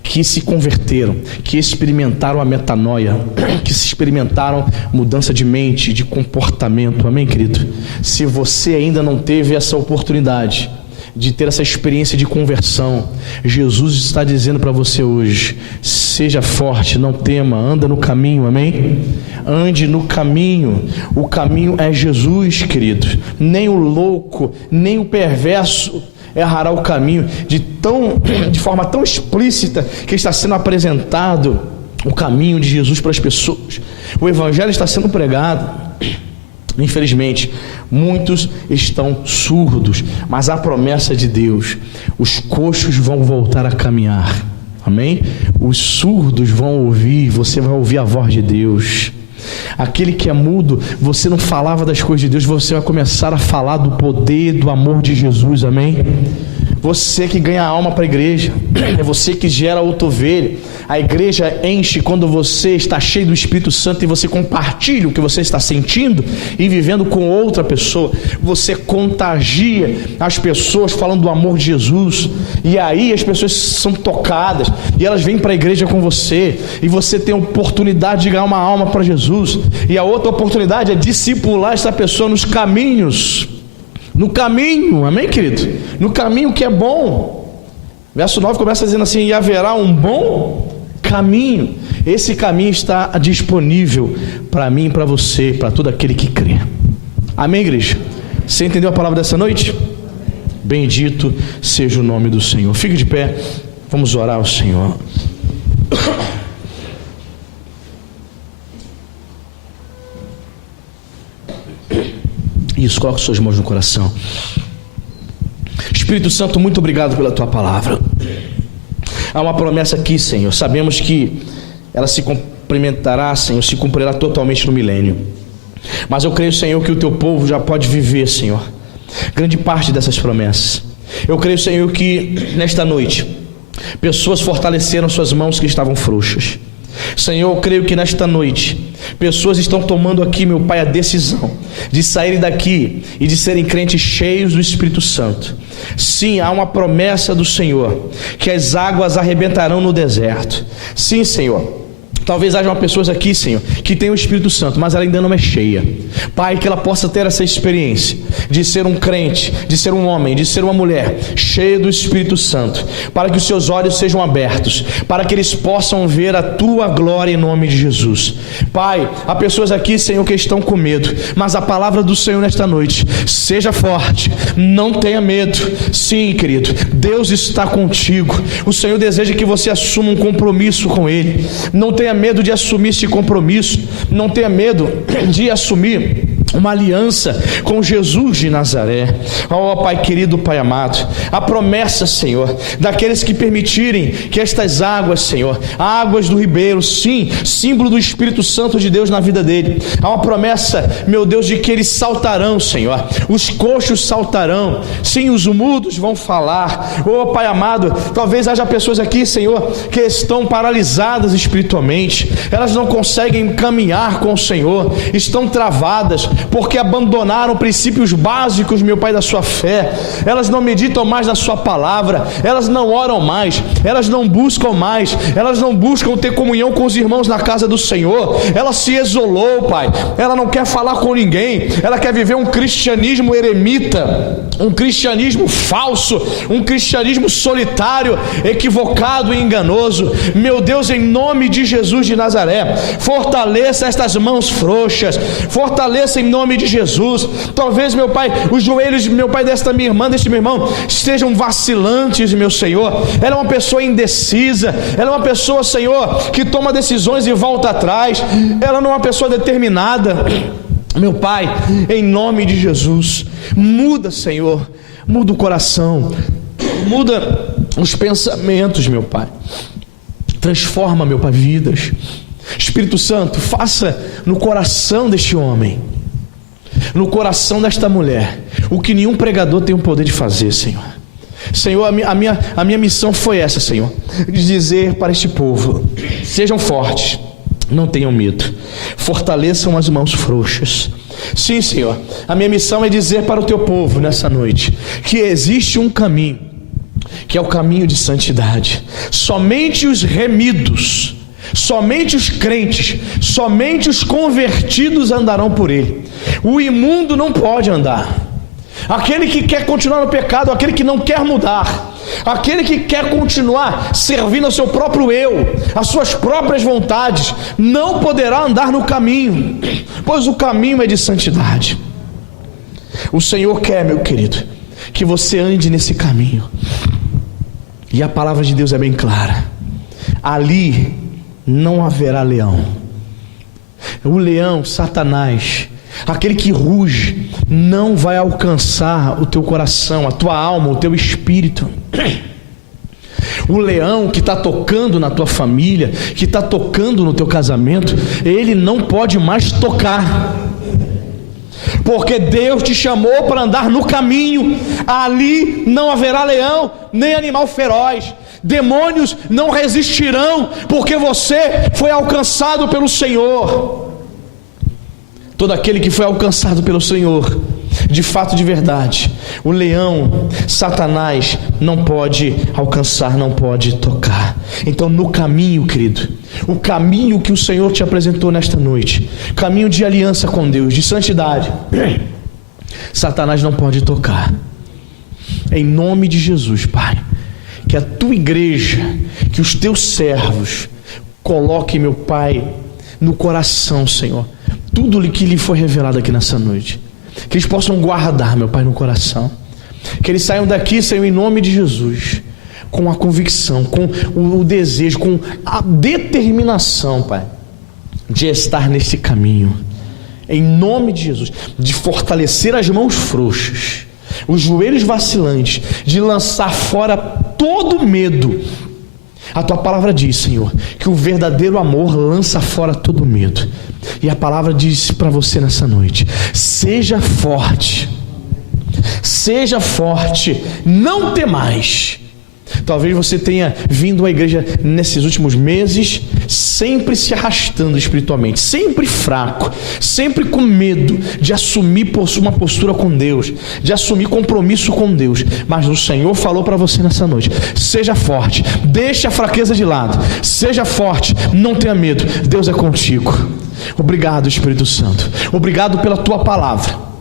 que se converteram, que experimentaram a metanoia, que experimentaram mudança de mente, de comportamento. Amém, querido? Se você ainda não teve essa oportunidade de ter essa experiência de conversão, Jesus está dizendo para você hoje: seja forte, não tema, anda no caminho, amém? Ande no caminho. O caminho é Jesus, querido. Nem o louco, nem o perverso errará o caminho. De forma tão explícita que está sendo apresentado o caminho de Jesus para as pessoas. O evangelho está sendo pregado. Infelizmente, muitos estão surdos, mas a promessa de Deus: os coxos vão voltar a caminhar, amém? Os surdos vão ouvir, você vai ouvir a voz de Deus. Aquele que é mudo, você não falava das coisas de Deus, você vai começar a falar do poder, do amor de Jesus, amém? você que ganha alma para a igreja, é você que gera outra ovelha. A igreja enche quando você está cheio do Espírito Santo e você compartilha o que você está sentindo e vivendo com outra pessoa. Você contagia as pessoas falando do amor de Jesus, e aí as pessoas são tocadas e elas vêm para a igreja com você, e você tem a oportunidade de ganhar uma alma para Jesus. E a outra oportunidade é discipular essa pessoa nos caminhos, no caminho, amém, querido? No caminho que é bom. Verso 9 começa dizendo assim: e haverá um bom caminho. Esse caminho está disponível para mim e para você, para todo aquele que crê. Amém, igreja? Você entendeu a palavra dessa noite? Bendito seja o nome do Senhor. Fique de pé, vamos orar ao Senhor. Isso, coloque suas mãos no coração. Espírito Santo, muito obrigado pela tua palavra. Há uma promessa aqui, Senhor. Sabemos que ela se complementará, Senhor, se cumprirá totalmente no milênio. Mas eu creio, Senhor, que o teu povo já pode viver, Senhor, grande parte dessas promessas. Eu creio, Senhor, que nesta noite pessoas fortaleceram suas mãos que estavam frouxas. Senhor, eu creio que nesta noite pessoas estão tomando aqui, meu Pai, a decisão de saírem daqui e de serem crentes cheios do Espírito Santo. Sim, há uma promessa do Senhor, que as águas arrebentarão no deserto. Sim, Senhor. Talvez hajam pessoas aqui, Senhor, que tem o Espírito Santo, mas ela ainda não é cheia. Pai, que ela possa ter essa experiência de ser um crente, de ser um homem, de ser uma mulher cheia do Espírito Santo, para que os seus olhos sejam abertos, para que eles possam ver a tua glória em nome de Jesus. Pai, há pessoas aqui, Senhor, que estão com medo, mas a palavra do Senhor nesta noite: seja forte, não tenha medo. Sim, querido, Deus está contigo. O Senhor deseja que você assuma um compromisso com Ele. Não tenha medo de assumir esse compromisso, não tenha medo de assumir uma aliança com Jesus de Nazaré. Oh, Pai querido, Pai amado, a promessa, Senhor, daqueles que permitirem que estas águas, Senhor, águas do ribeiro, sim, símbolo do Espírito Santo de Deus na vida dele, há uma promessa, meu Deus, de que eles saltarão, Senhor, os coxos saltarão, sim, os mudos vão falar. Oh, Pai amado, talvez haja pessoas aqui, Senhor, que estão paralisadas espiritualmente, elas não conseguem caminhar com o Senhor, estão travadas, porque abandonaram princípios básicos, meu Pai, da sua fé. Elas não meditam mais na sua palavra, elas não oram mais, elas não buscam mais, elas não buscam ter comunhão com os irmãos na casa do Senhor. Ela se isolou, Pai, ela não quer falar com ninguém, ela quer viver um cristianismo eremita, um cristianismo falso, um cristianismo solitário, equivocado e enganoso. Meu Deus, em nome de Jesus de Nazaré, fortaleça estas mãos frouxas, fortaleça em nome de Jesus. Talvez, meu Pai, os joelhos, meu Pai, desta minha irmã, deste meu irmão, estejam vacilantes, meu Senhor. Ela é uma pessoa indecisa, ela é uma pessoa, Senhor, que toma decisões e volta atrás, ela não é uma pessoa determinada. Meu Pai, em nome de Jesus, muda, Senhor, muda o coração, muda os pensamentos, meu Pai, transforma, meu Pai, vidas. Espírito Santo, faça no coração deste homem, no coração desta mulher, o que nenhum pregador tem o poder de fazer, Senhor. Senhor, a minha missão foi essa, Senhor, de dizer para este povo: sejam fortes, não tenham medo, fortaleçam as mãos frouxas. Sim, Senhor, a minha missão é dizer para o teu povo nessa noite que existe um caminho, que é o caminho de santidade. Somente os remidos, somente os crentes, somente os convertidos andarão por ele. O imundo não pode andar. Aquele que quer continuar no pecado, aquele que não quer mudar, aquele que quer continuar servindo ao seu próprio eu, às suas próprias vontades, não poderá andar no caminho, pois o caminho é de santidade. O Senhor quer, meu querido, que você ande nesse caminho. E a palavra de Deus é bem clara: ali não haverá leão. O leão, Satanás, aquele que ruge, não vai alcançar o teu coração, a tua alma, o teu espírito. O leão que está tocando na tua família, que está tocando no teu casamento, ele não pode mais tocar, porque Deus te chamou para andar no caminho. Ali não haverá leão, nem animal feroz. Demônios não resistirão, porque você foi alcançado pelo Senhor. Todo aquele que foi alcançado pelo Senhor, de fato, de verdade, o leão, Satanás, não pode alcançar, não pode tocar. Então, no caminho, querido, o caminho que o Senhor te apresentou nesta noite, caminho de aliança com Deus, de santidade, Satanás não pode tocar. Em nome de Jesus, Pai, que a tua igreja, que os teus servos coloquem, meu Pai, no coração, Senhor, tudo que lhe foi revelado aqui nessa noite. Que eles possam guardar, meu Pai, no coração. Que eles saiam daqui, Senhor, em nome de Jesus, com a convicção, com o desejo, com a determinação, Pai, de estar nesse caminho. Em nome de Jesus, de fortalecer as mãos frouxas, os joelhos vacilantes, de lançar fora todo medo. A tua palavra diz, Senhor, que o verdadeiro amor lança fora todo medo. E a palavra diz para você nessa noite: seja forte, não temais. Talvez você tenha vindo à igreja nesses últimos meses sempre se arrastando espiritualmente, sempre fraco, sempre com medo de assumir uma postura com Deus, de assumir compromisso com Deus. Mas o Senhor falou para você nessa noite: seja forte, deixe a fraqueza de lado, seja forte, não tenha medo, Deus é contigo. Obrigado, Espírito Santo, obrigado pela tua palavra.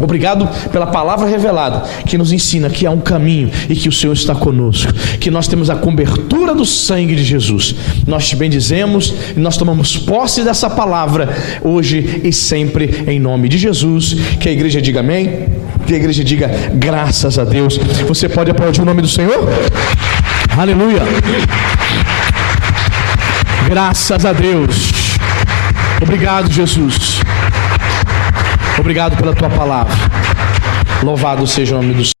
Obrigado pela palavra revelada, que nos ensina que há um caminho e que o Senhor está conosco, que nós temos a cobertura do sangue de Jesus. Nós te bendizemos e nós tomamos posse dessa palavra hoje e sempre, em nome de Jesus. Que a igreja diga amém, que a igreja diga graças a Deus. Você pode aplaudir o nome do Senhor? Aleluia! Graças a Deus. Obrigado, Jesus. Obrigado pela tua palavra. Louvado seja o nome do Senhor.